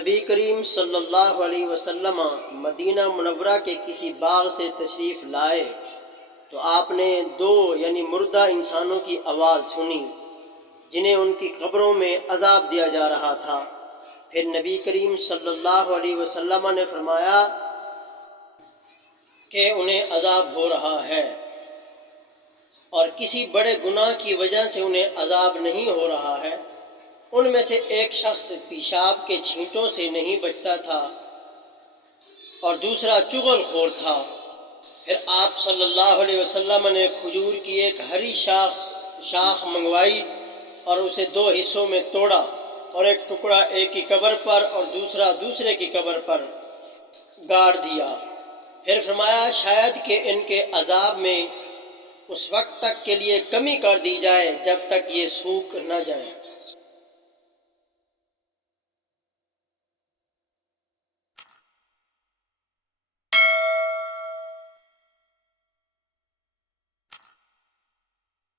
نبی کریم صلی اللہ علیہ وسلم مدینہ منورہ کے کسی باغ سے تشریف لائے تو آپ نے دو مردہ انسانوں کی آواز سنی جنہیں ان کی قبروں میں عذاب دیا جا رہا تھا۔ پھر نبی کریم صلی اللہ علیہ وسلم نے فرمایا کہ انہیں عذاب ہو رہا ہے اور کسی بڑے گناہ کی وجہ سے انہیں عذاب نہیں ہو رہا ہے۔ ان میں سے ایک شخص پیشاب کے چھینٹوں سے نہیں بچتا تھا اور دوسرا چغل خور تھا۔ پھر آپ صلی اللہ علیہ وسلم نے کھجور کی ایک ہری شاخ منگوائی اور اسے دو حصوں میں توڑا اور ایک ٹکڑا ایک کی قبر پر اور دوسرا دوسرے کی قبر پر گاڑ دیا۔ پھر فرمایا شاید کہ ان کے عذاب میں اس وقت تک کے لیے کمی کر دی جائے جب تک یہ سوکھ نہ جائے۔